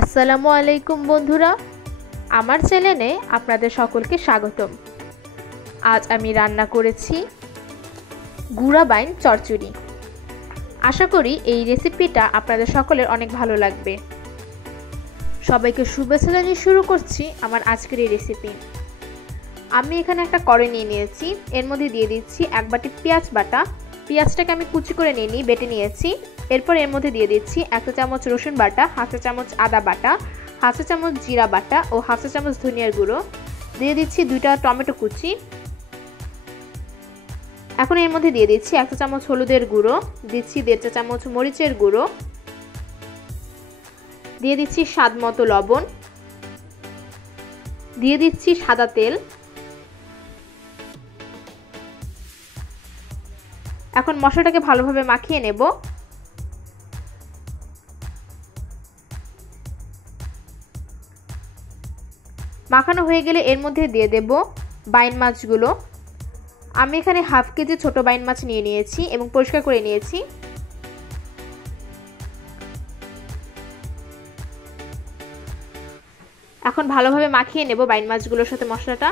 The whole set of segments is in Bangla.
আসসালামু আলাইকুম বন্ধুরা, আমার চ্যানেলে আপনাদের সকলকে স্বাগতম। আজ আমি রান্না করেছি গুঁড়া বাইন চচ্চড়ি। আশা করি এই রেসিপিটা আপনাদের সকলের অনেক ভালো লাগবে। সবাইকে শুভেচ্ছা জানিয়ে শুরু করছি আমার আজকের এই রেসিপি। আমি এখানে একটা কড়াই নিয়ে নিয়েছি, এর মধ্যে দিয়ে দিচ্ছি এক বাটি পেঁয়াজ বাটা। পেঁয়াজটাকে আমি কুচি করে নিয়ে বেটে নিয়েছি। এরপর এর মধ্যে দিয়ে দিচ্ছি 1 চা চামচ রসুন বাটা, 1/2 চা চামচ আদা বাটা, 1/2 চা চামচ জিরা বাটা ও 1/2 চা চামচ ধনিয়ার গুঁড়ো। দিয়ে দিচ্ছি 2টা টমেটো কুচি। এখন এর মধ্যে দিয়ে দিচ্ছি 1 চা চামচ হলুদের গুঁড়ো, দিচ্ছি 1.5 চা চামচ মরিচের গুঁড়ো, দিয়ে দিচ্ছি স্বাদ মতো লবণ, দিয়ে দিচ্ছি সাদা তেল। এখন মশলাটাকে ভালোভাবে মাখিয়ে নেব। মাখানো হয়ে গেলে এর মধ্যে দিয়ে দেব বাইন মাছগুলো। আমি এখানে 1/2 কেজি ছোট বাইন মাছ নিয়ে নিয়েছি এবং পরিষ্কার করে নিয়েছি। এখন ভালোভাবে মাখিয়ে নেব বাইন মাছগুলোর সাথে মশলাটা।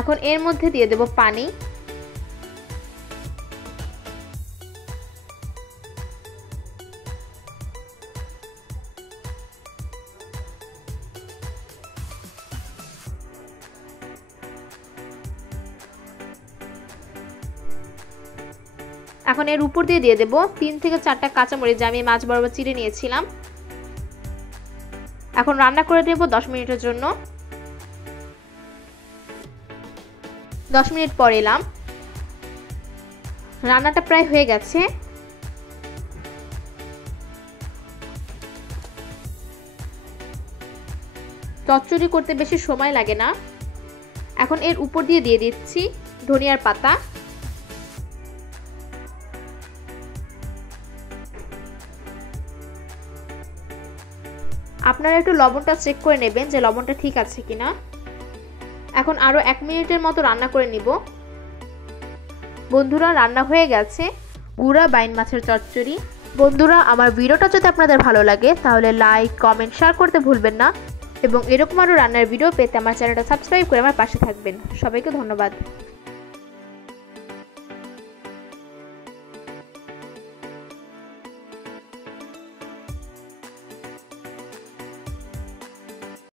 এখন এর মধ্যে দিয়ে দেব পানি। এখন এর উপর দিয়ে দেব 3 থেকে 4টা কাঁচামরিচ, যা আমি মাছ বরাবর চিড়ে নিয়েছিলাম। এখন রান্না করে দেব 10 মিনিটের জন্য। 10 মিনিট পর এলাম, রান্নাটা প্রায় হয়ে গেছে। চচ্চড়ি করতে বেশি সময় লাগে না। এখন এর উপর দিয়ে দিচ্ছি ধনিয়ার পাতা। আপনারা একটু লবণটা চেক করে নেবেন যে লবণটা ঠিক আছে কিনা। এখন আরো 1 মিনিটের মতো রান্না করে নিব। বন্ধুরা, রান্না হয়ে গেছে গুঁড়া বাইন মাছের চচ্চড়ি। বন্ধুরা, আমার ভিডিওটা যদি আপনাদের ভালো লাগে তাহলে লাইক, কমেন্ট, শেয়ার করতে ভুলবেন না এবং এরকম আরো রান্নার ভিডিও পেতে আমার চ্যানেলটা সাবস্ক্রাইব করে আমার পাশে থাকবেন। সবাইকে ধন্যবাদ।